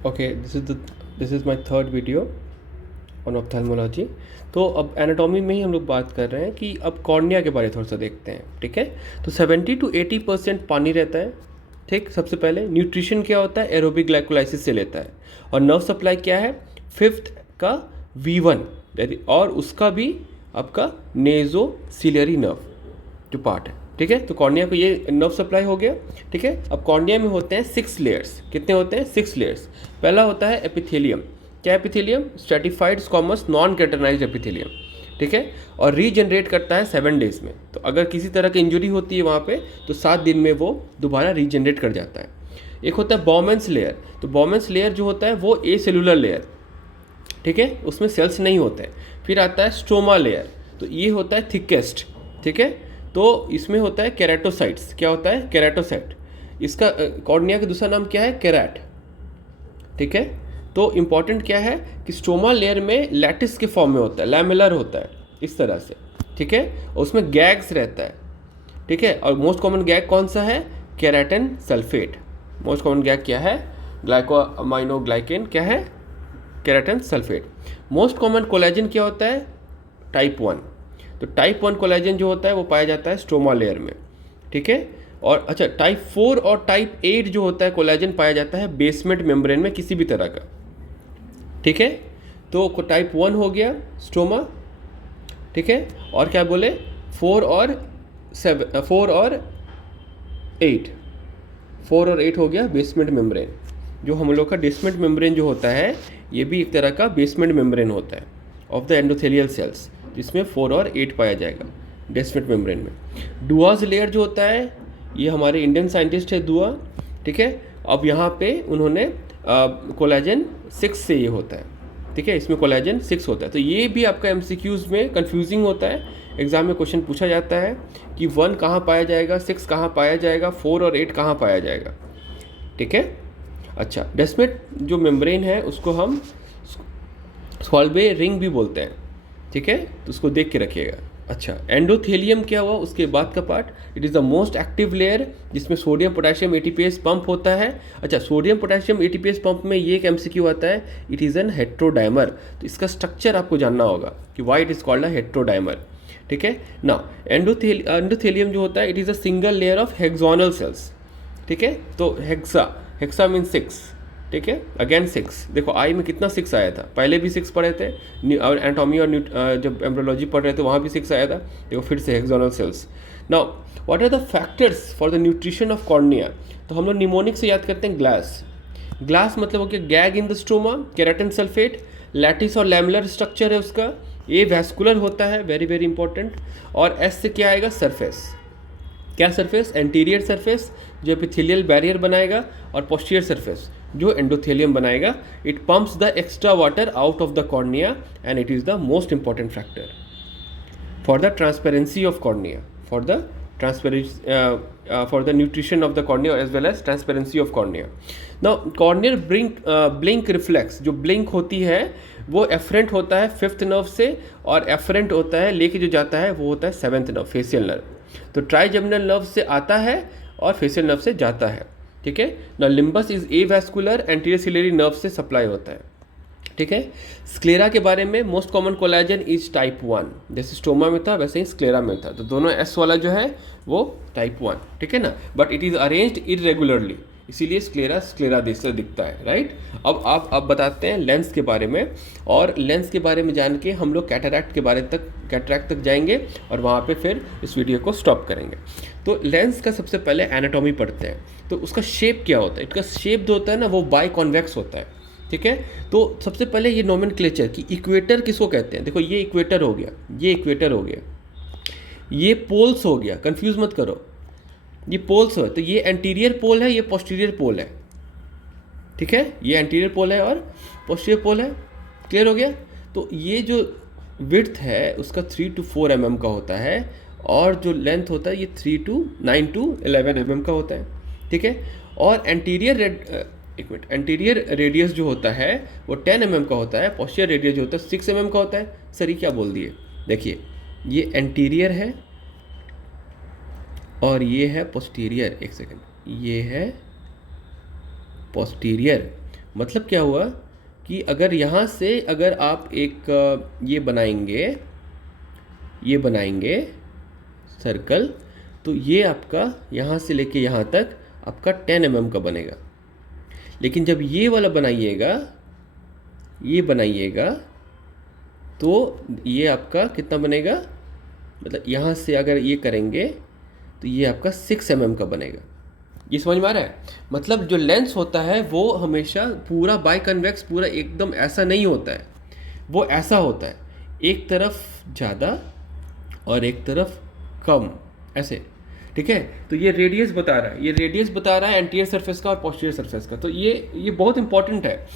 Okay, this is my third video on ophthalmology. तो अब anatomy में ही हम लोग बात कर रहे हैं कि अब कॉर्निया के बारे में थोड़ा सा देखते हैं। ठीक है, तो 70 to 80% पानी रहता है। ठीक, सबसे पहले न्यूट्रिशन क्या होता है, एरोबिक ग्लाइकोलाइसिस से लेता है। और नर्व सप्लाई क्या है, फिफ्थ का V1 और उसका भी आपका नेजो सिलियरी नर्व जो पार्ट है। ठीक है, तो कॉर्निया को ये नर्व सप्लाई हो गया। ठीक है, अब कॉर्निया में होते हैं 6 लेयर्स। कितने होते हैं, 6 लेयर्स। पहला होता है एपिथेलियम। क्या epithelium, stratified squamous non keratinized epithelium. ठीक है, और रीजनरेट करता है 7 डेज में। तो अगर किसी तरह की इंजरी होती है वहाँ पे तो 7 दिन में वो दोबारा रीजनरेट कर जाता है। एक होता है बॉमेंस लेयर। तो बॉमेंस लेयर जो होता है वो ए सेलुलर लेयर। ठीक है, उसमें सेल्स नहीं होते हैं। फिर आता है स्टोमा लेयर। तो ये होता है थिकेस्ट। ठीक है, तो इसमें होता है केराटोसाइट्स। क्या होता है, केराटोसाइट। इसका कॉर्निया का दूसरा नाम क्या है, केराट। ठीक है, तो इंपॉर्टेंट क्या है कि स्टोमा लेयर में लैटिस के फॉर्म में होता है, लैमेलर होता है इस तरह से। ठीक है, और उसमें गैग्स रहता है। ठीक है, और मोस्ट कॉमन गैग कौन सा है, keratin sulphate. Most common gag क्या है, ग्लाइकोअमाइनोग्लाइकेन क्या है, keratin sulphate. Most common collagen क्या होता है, टाइप 1। तो टाइप 1 कोलेजन जो होता है वो पाया जाता है स्टोमा लेयर में। ठीक है, और अच्छा टाइप 4 और टाइप 8 जो होता है कोलेजन पाया जाता है बेसमेंट मेम्ब्रेन में किसी भी तरह का। ठीक है, तो टाइप 1 हो गया स्टोमा। ठीक है, और क्या बोले, 4 और 8, 4 और 8 हो गया बेसमेंट मेम्ब्रेन। जो हम लोग का बेसमेंट मेम्ब्रेन जो होता है ये भी एक तरह का बेसमेंट मेम्ब्रेन होता है ऑफ द एंडोथेलियल सेल्स, जिसमें 4 और 8 पाया जाएगा बेसमेंट मेम्ब्रेन में। डुआज लेयर जो होता है ये हमारे इंडियन साइंटिस्ट है दुआ। ठीक है, अब यहाँ पे उन्होंने कोलेजन 6 से ये होता है। ठीक है, इसमें कोलेजन 6 होता है। तो ये भी आपका एमसीक्यूज़ में कंफ्यूजिंग होता है। एग्जाम में क्वेश्चन पूछा जाता है कि 1 कहाँ पाया जाएगा, 6 कहाँ पाया जाएगा, 4 और 8 कहाँ पाया जाएगा। ठीक है, अच्छा डेस्मेट जो मेम्ब्रेन है उसको हम सॉल्वे रिंग भी बोलते हैं। ठीक है, तो उसको देख के रखिएगा। अच्छा, एंडोथेलियम क्या हुआ उसके बाद का part, it is the most active layer जिसमें सोडियम पोटेशियम एटीपीएस पंप होता है। अच्छा, सोडियम पोटेशियम एटीपीएस पंप में ये एक एमसीक्यू आता है, इट इज़ एन हेट्रोडाइमर। तो इसका स्ट्रक्चर आपको जानना होगा कि why it is called a heterodimer. ठीक है ना, एंडोथेलियम जो होता है it is a single layer of hexagonal cells. ठीक है, तो हेक्सा मीन 6। ठीक है, अगेन 6। देखो आई में कितना 6 आया था, पहले भी 6 पढ़े थे और एनाटॉमी और जब एम्ब्रियोलॉजी पढ़ रहे थे वहाँ भी 6 आया था। देखो फिर से hexagonal cells. Now what are the factors for the nutrition of cornea. तो हम लोग निमोनिक से याद करते हैं ग्लास। ग्लास मतलब हो गया gag in the stoma, keratin sulphate, lattice और लैमुलर स्ट्रक्चर है उसका। ए वैस्कुलर होता है, वेरी वेरी इंपॉर्टेंट। और एस से क्या आएगा, सरफेस। क्या सरफेस, एंटीरियर सरफेस जो एपिथेलियल बैरियर बनाएगा, और पोस्टीरियर सरफेस जो एंडोथेलियम बनाएगा। It pumps the extra water out of the cornea and it is the most important factor for the transparency of cornea, for the nutrition of the cornea as well as transparency of cornea. Now corneal blink reflex जो blink होती है वो efferent होता है 5th nerve से, और efferent होता है लेके जो जाता है वो होता है 7th नर्व, फेशियल नर्व। तो ट्राइजेमिनल नर्व से आता है और फेशियल नर्व से जाता है। ठीक है ना, limbus is a vascular, anterior ciliary nerve से सप्लाई होता है। ठीक है, स्क्लेरा के बारे में, most common collagen is type 1। जैसे स्टोमा में था वैसे ही स्क्लेरा में था, तो दोनों एस वाला जो है वो टाइप 1। ठीक है ना, but it is arranged irregularly, इसीलिए स्क्लेरा जैसा दिखता है। राइट, अब बताते हैं लेंस के बारे में, और लेंस के बारे में जान के हम लोग कैटरैक्ट तक जाएंगे और वहाँ पे फिर इस वीडियो को स्टॉप करेंगे। तो लेंस का सबसे पहले एनाटॉमी पढ़ते हैं। तो उसका शेप क्या होता है, इसका शेप जो होता है ना वो बाई कॉन्वेक्स होता है। ठीक है, तो सबसे पहले ये नोमेनक्लेचर कि इक्वेटर किसको कहते हैं। देखो ये इक्वेटर हो गया, ये इक्वेटर हो गया, ये पोल्स हो गया, कंफ्यूज मत करो, ये पोल्स हो। तो ये एंटीरियर पोल है, ये पोस्टीरियर पोल है। ठीक है, ये एंटीरियर पोल है और पोस्टीरियर पोल है। क्लियर हो गया। तो ये जो विड्थ है उसका 3 to 4 mm का होता है, और जो लेंथ होता है ये 9 to 11 mm का होता है। ठीक है, और एंटीरियर रेडियस जो होता है वो 10 mm का होता है, पोस्टीरियर रेडियस जो होता है 6 mm का होता है। सर ये क्या बोल दिए, देखिए ये एंटीरियर है और ये है पोस्टीरियर। एक सेकेंड, ये है पोस्टीरियर, मतलब क्या हुआ कि अगर यहाँ से अगर आप एक ये बनाएंगे सर्कल, तो ये आपका यहाँ से लेके यहाँ तक आपका 10 mm का बनेगा। लेकिन जब ये वाला बनाइएगा तो ये आपका कितना बनेगा, मतलब यहाँ से अगर ये करेंगे तो ये आपका 6 mm का बनेगा। ये समझ में आ रहा है? मतलब जो लेंस होता है वो हमेशा पूरा बाई कन्वेक्स पूरा एकदम ऐसा नहीं होता है, वो ऐसा होता है एक तरफ ज़्यादा और एक तरफ कम, ऐसे। ठीक है, तो ये रेडियस बता रहा है एंटीरियर सरफेस का और पोस्टीरियर सरफेस का। तो ये बहुत इंपॉर्टेंट है।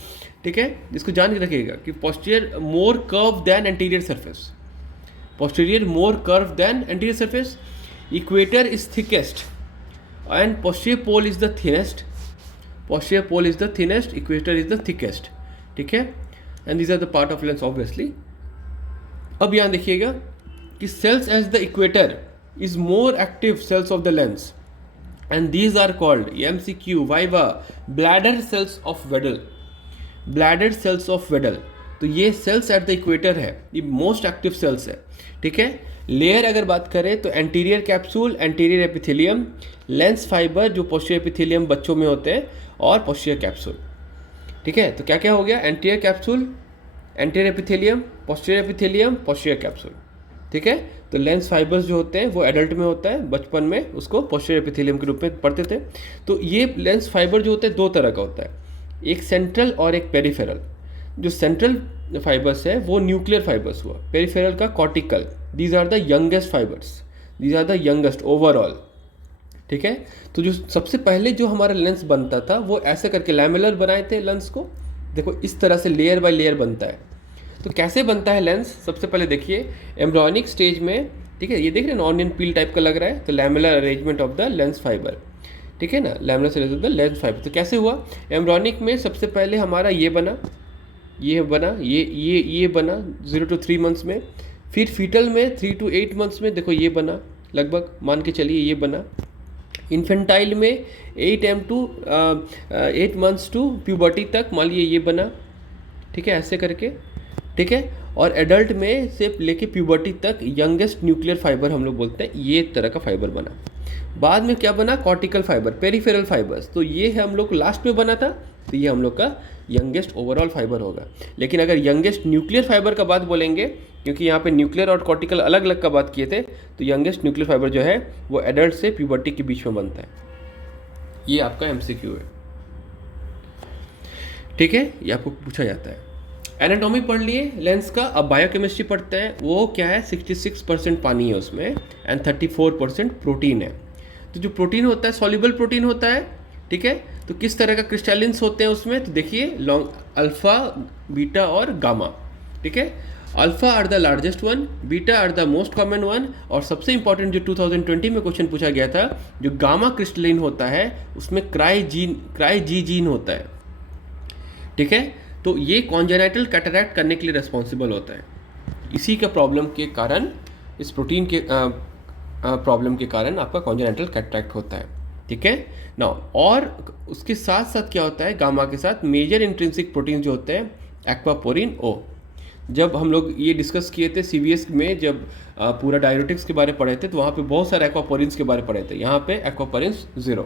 ठीक है, इसको जान के रखिएगा कि posterior more curve than anterior surface, posterior more curved than anterior surface, equator is thickest and posterior pole is the thinnest, equator is the thickest. ठीक है, and these are the part of lens obviously. अब यहाँ देखिएगा कि cells as the equator is more active cells of the lens and these are called MCQ viva bladder cells of Weddell. तो ये sales at the equator है, ये most active cells है। ठीक है, लेयर अगर बात करें तो anterior capsule, anterior epithelium, lens fibre जो पोस्टीरियर एपिथेलियम बच्चों में होते हैं, और पोस्टीरियर कैप्सूल। ठीक है, तो क्या क्या हो गया, anterior capsule, anterior epithelium, posterior capsule. ठीक है, तो लेंस फाइबर्स जो होते हैं वो एडल्ट में होता है, बचपन में उसको पोस्टीरियर एपिथेलियम के रूप में पढ़ते थे। तो ये लेंस फाइबर जो होते हैं दो तरह का होता है, एक सेंट्रल और एक पेरिफेरल। जो सेंट्रल फाइबर्स है वो न्यूक्लियर फाइबर्स हुआ, पेरिफेरल का cortical. These are the youngest fibres, these are the youngest overall. ठीक है, तो जो सबसे पहले जो हमारा लेंस बनता था वो ऐसे करके लैमेलर बनाए थे लेंस को। देखो इस तरह से लेयर बाय लेयर बनता है। तो कैसे बनता है लेंस, सबसे पहले देखिए एम्ब्रियोनिक स्टेज में। ठीक है, ये देख रहे हैं ऑनियन पील टाइप का लग रहा है, तो lamellar arrangement of the lens fibre. ठीक है ना, lamellar arrangement of the lens fibre. तो कैसे हुआ, एम्ब्रियोनिक में सबसे पहले हमारा ये बना, ये बना 0 to 3 months में। फिर फीटल में 3 to 8 months में देखो ये बना, लगभग मान के चलिए ये बना। इन्फेंटाइल में 8 months टू प्यूबर्टी तक मान लीजिए ये बना। ठीक है, ऐसे करके। ठीक है, और एडल्ट में से लेके प्यूबर्टी तक यंगेस्ट न्यूक्लियर फाइबर हम लोग बोलते हैं, ये तरह का फाइबर बना। बाद में क्या बना, कॉर्टिकल फाइबर, पेरिफेरल फाइबर्स। तो ये है हम लोग को लास्ट में बना था, तो ये हम लोग का यंगेस्ट ओवरऑल फाइबर होगा। लेकिन अगर यंगेस्ट न्यूक्लियर फाइबर का बात बोलेंगे, क्योंकि यहाँ पे न्यूक्लियर और कॉर्टिकल अलग अलग का बात किए थे, तो यंगेस्ट न्यूक्लियर फाइबर जो है वो एडल्ट से प्यूबर्टी के बीच में बनता है। ये आपका MCQ है। ठीक है, ये आपको पूछा जाता है। एनाटॉमी पढ़ लिए लेंस का। अब बायोकेमिस्ट्री पढ़ते हैं। वो क्या है, 66% पानी है उसमें एंड 34% प्रोटीन है। तो जो प्रोटीन होता है सॉल्युबल प्रोटीन होता है। ठीक है, तो किस तरह का क्रिस्टलिन्स होते हैं उसमें, तो देखिए लॉन्ग अल्फा, बीटा और गामा। ठीक है, alpha are the largest one, beta are the most common one, और सबसे इंपॉर्टेंट जो 2020 में क्वेश्चन पूछा गया था, जो गामा क्रिस्टलिन होता है उसमें क्राई जीन होता है। ठीक है, तो ये कॉन्जेनाइटल कैटरैक्ट करने के लिए रिस्पॉन्सिबल होता है। इसी का प्रॉब्लम के कारण, इस प्रोटीन के प्रॉब्लम के कारण आपका कॉन्जेनाइटल कैटरैक्ट होता है। ठीक है ना, और उसके साथ साथ क्या होता है, गामा के साथ मेजर इंट्रिंसिक प्रोटीन जो होते हैं, एक्वापोरिन ओ। जब हम लोग ये डिस्कस किए थे CVS में, जब पूरा डायरेटिक्स के बारे में पढ़े थे, तो वहाँ पे बहुत सारे एक्वापोरिन्स के बारे में पढ़े थे। यहाँ पे एक्वापोरिन्स 0,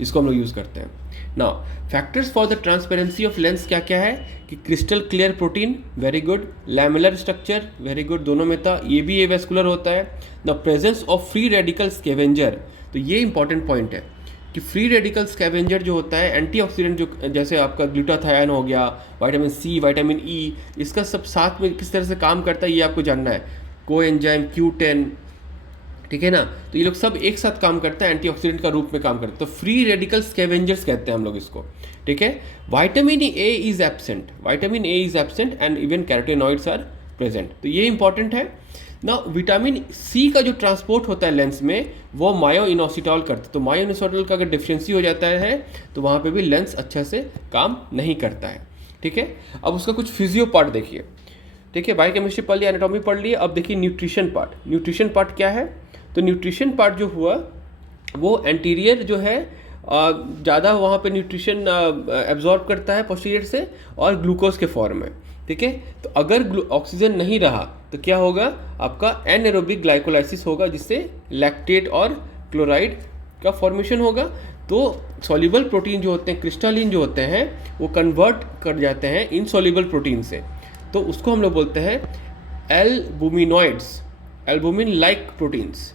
इसको हम लोग यूज़ करते हैं। Now factors for the transparency of lens क्या क्या है, कि crystal clear protein, very good, lamellar structure, very good, दोनों में था। ये भी एवेस्कुलर होता है। The presence of free radical scavenger, तो ये इंपॉर्टेंट पॉइंट है कि फ्री रेडिकल स्कैवेंजर जो होता है, एंटीऑक्सीडेंट जो जैसे आपका ग्लूटाथायोन हो गया, विटामिन C, विटामिन E, इसका सब साथ में किस तरह से काम करता है ये आपको जानना है। कोएंजाइम Q10, ठीक है ना, तो ये लोग सब एक साथ काम करते हैं, एंटीऑक्सीडेंट का रूप में काम करते हैं। तो फ्री रेडिकल स्कैवेंजर्स कहते हैं हम लोग इसको। ठीक है, vitamin A is absent and even carotenoids are present. तो ये इंपॉर्टेंट है ना। विटामिन C का जो ट्रांसपोर्ट होता है लेंस में, वो मायोइनोसिटॉल करता है। तो मायोइनोसिटॉल का अगर डिफिशिएंसी हो जाता है तो वहाँ पे भी लेंस अच्छा से काम नहीं करता है। ठीक है, अब उसका कुछ फिजियो पार्ट देखिए। ठीक है, बायोकेमिस्ट्री पढ़ लिया, एनाटॉमी पढ़ लिया। अब देखिए न्यूट्रिशन पार्ट। न्यूट्रिशन पार्ट क्या है, तो न्यूट्रिशन पार्ट जो हुआ वो एंटीरियर जो है ज़्यादा वहाँ पे न्यूट्रिशन एब्जॉर्ब करता है पोस्टीरियर से और ग्लूकोज के फॉर्म में, ठीक है। तो अगर ऑक्सीजन नहीं रहा तो क्या होगा, आपका एनएरोबिक ग्लाइकोलाइसिस होगा, जिससे लैक्टेट और क्लोराइड का फॉर्मेशन होगा। तो सॉल्युबल प्रोटीन जो होते हैं, क्रिस्टलिन जो होते हैं, वो कन्वर्ट कर जाते हैं इनसॉल्युबल प्रोटीन से, तो उसको हम लोग बोलते हैं एल्बुमिनॉइड्स, एल्बुमिन लाइक प्रोटीन्स,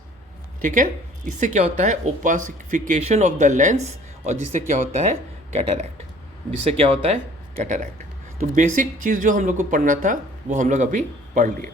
ठीक है। इससे क्या होता है, ओपासिफिकेशन ऑफ द लेंस, और जिससे क्या होता है कैटरैक्ट, जिससे क्या होता है कैटरैक्ट। तो बेसिक चीज़ जो हम लोग को पढ़ना था वो हम लोग अभी पढ़ लिए।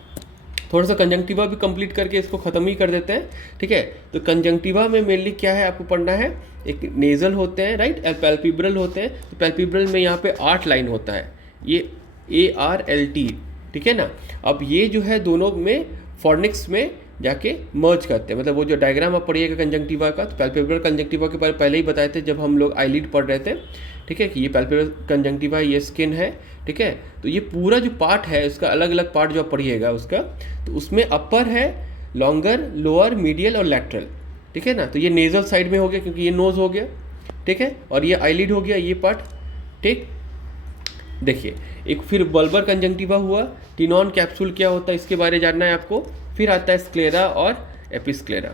थोड़ा सा कंजंक्टिवा भी कंप्लीट करके इसको ख़त्म ही कर देते हैं, ठीक है। तो कंजंक्टिवा में मेनली क्या है आपको पढ़ना है, एक नेज़ल होते हैं, राइट, पैल्पिब्रल होते हैं। तो पैल्पिब्रल में यहाँ पे 8 लाइन होता है, ये ARLT, ठीक है ना। अब ये जो है दोनों में फॉर्निक्स में जाके मर्ज करते हैं, मतलब वो जो डायग्राम आप पढ़िएगा कंजंक्टिवा का, तो पैल्पेब्रल कंजंक्टिवा के बारे में पहले ही बताए थे जब हम लोग आईलिड पढ़ रहे थे, ठीक है, कि ये पैल्पेब्रल कंजंक्टिवा, ये स्किन है, ठीक है। तो ये पूरा जो पार्ट है उसका अलग अलग पार्ट जो आप पढ़िएगा उसका, तो उसमें अपर है, लॉन्गर, लोअर, मीडियल और लैटरल, ठीक है ना। तो ये नेजल साइड में हो गया क्योंकि ये नोज हो गया, ठीक है, और ये आईलिड हो गया, ये पार्ट, ठीक। देखिए एक फिर बल्बर कंजंक्टिवा हुआ, टिनॉन कैप्सूल क्या होता है इसके बारे में जानना है आपको, फिर आता है स्क्लेरा और एपिस्क्लेरा,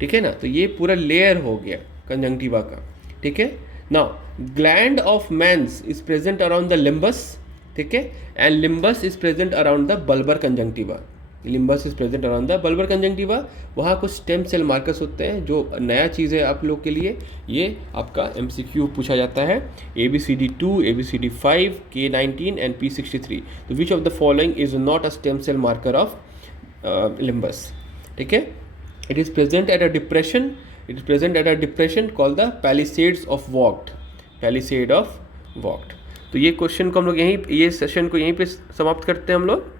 ठीक है ना। तो ये पूरा लेयर हो गया कंजंक्टिवा का, ठीक है। Now gland of Manz is present around the limbus, ठीक है, and limbus is present around the bulbar conjunctiva, limbus is present around the bulbar conjunctiva. वहाँ कुछ स्टेम सेल मार्कर्स होते हैं, जो नया चीज़ है आप लोग के लिए, ये आपका MCQ पूछा जाता है, ABCD2, ABCD5, K19 and P63। तो which of the following is not a stem cell marker of limbus, ठीक है। It is present at a depression, it is present at a depression called the palisades of Vogt, palisade of Vogt. तो ये question को हम लोग यहीं, ये session को यहीं पे समाप्त करते हैं हम लोग।